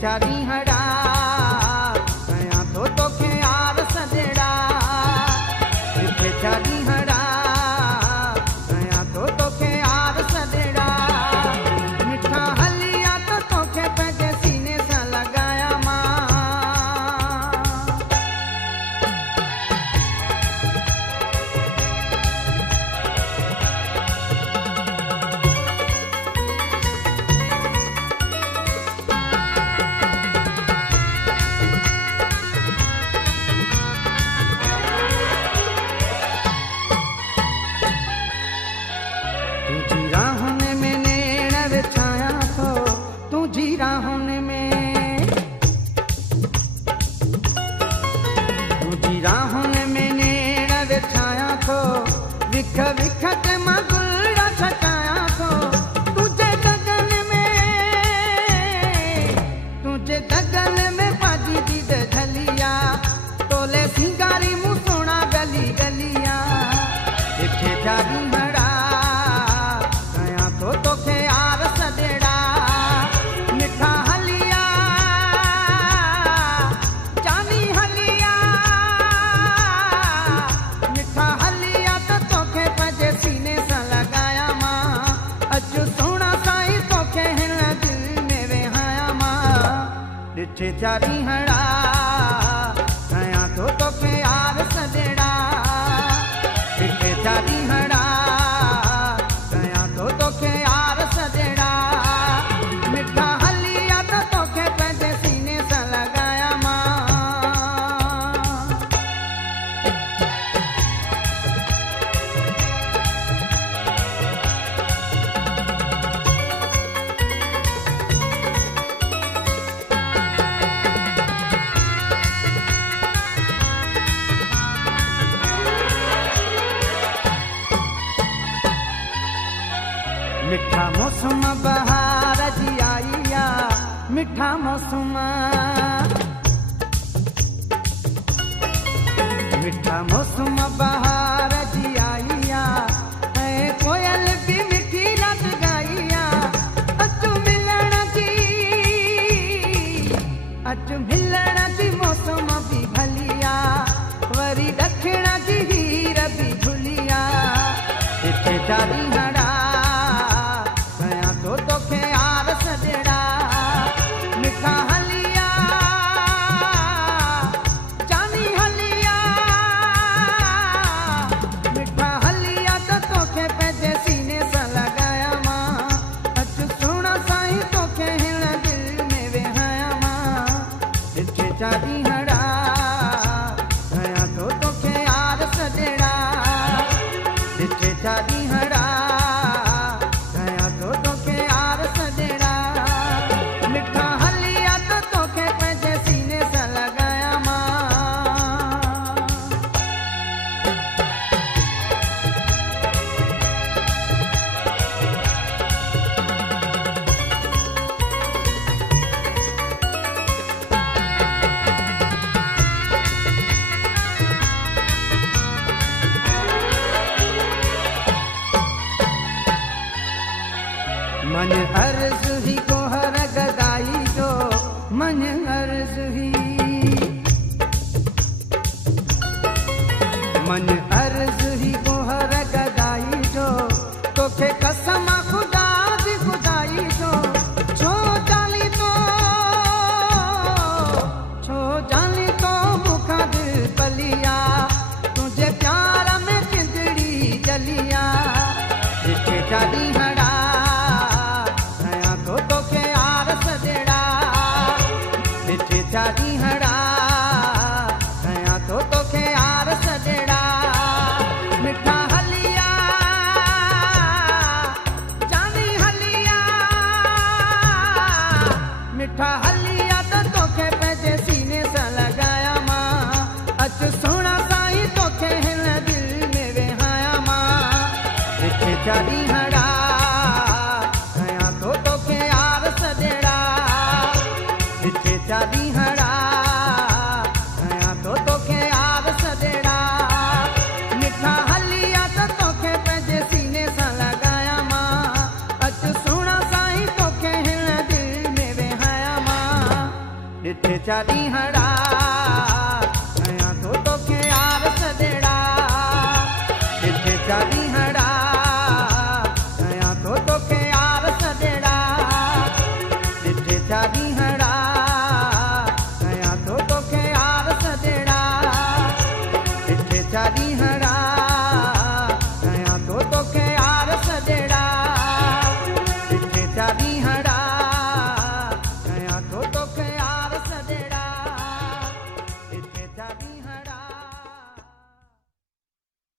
चारी हड़ा कया तो तोखे यार सजड़ा मिठे चारी हड़ा कया तो तोखे यार सजड़ा मिठा हलिया तो तोखे पंहिंजे सीने सां लगाया मां विख विख ते मां गुल छटाया थो तुझे गगन में पाजी दी दे झलिया तोले सिंगारी मुँह सोना गली गलिया मिठे चारी हड़ा कया तो तोखे यार सजड़ा मिठा हलिया जानी हलिया मिठा हलिया तो तोखे पंहिंजे सीने सां लगाया मां अचु सोना साईं तोखे हिन दिल में वेहाया मां ॾिठे चारी हड़ा कया तो तोखे यार सजड़ा ॾिठे चारी हड़ा कया तो तोखे यार सजड़ा मिठा हलिया तो तोखे पंहिंजे सीने सां लगाया मां मिठा मौसम बहार जी आईया मिठा मौसम बहार जी आईया ऐं कोयल भी मिठी रात गाईया अचु मिलण जी मौसम भी भलिया वरी ॾखिण जी हीर भी भुलिया ॾिठे चारी हड़ा तो तोखे यार सजड़ा मिठा हलिया जानी हलिया मिठा हलिया तो तोखे पंहिंजे सीने सां लगाया मां अचु सोना साईं तोखे हिन दिल में वेहाया मां ॾिठे चारी हड़ा कया तो तोखे यार सजड़ा ॾिठे चारी हड़ा मन अर्ज़ ही गोहर गदाई जो मन अर्ज़ ही गोहर गदाई जो तोखे कसम खुदा दी खुदाई जो छो जानी तो मुखा दिल पलिया तुझे प्यार में किंदड़ी जलिया ॾिठे चारी हड़ा चारी हड़ा कया तो तोखे यार सजड़ा मिठा हलिया जानी हलिया मिठा हलिया तो तोखे पंहिंजे सीने सां लगाया मां अचु सोना साईं तोखे हिन दिल में वेहाया मां ॾिठे चारी हड़ा कया तो तोखे यार सजड़ा ॾिठे चारी हड़ा कया तो तोखे यार सजड़ा मिठा हलिया तो तोखे पंहिंजे सीने सां लगाया मां अचु सोना साईं तोखे हिन दिल में वेहाया मां चार ॾींहं